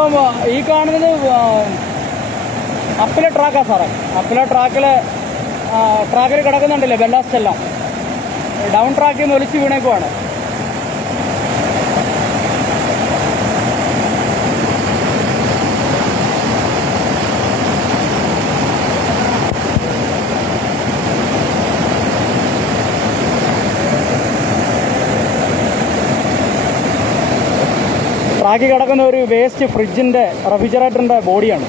ഇതിപ്പം ആ, ഈ കാണുന്നത് അപ്പിലെ ട്രാക്കാ സാറേ. അപ്പിലെ ട്രാക്കിൽ ട്രാക്കിൽ കിടക്കുന്നുണ്ടല്ലേ ബെല്ലാസ്റ്റ് എല്ലാം ഡൗൺ ട്രാക്കിൽ നിന്ന് ഒലിച്ച് വീണേക്കുവാണ്. ട്രാക്കിൽ കിടക്കുന്ന ഒരു വേസ്റ്റ് ഫ്രിഡ്ജിന്റെ റെഫ്രിജറേറ്ററിന്റെ ബോഡിയാണ്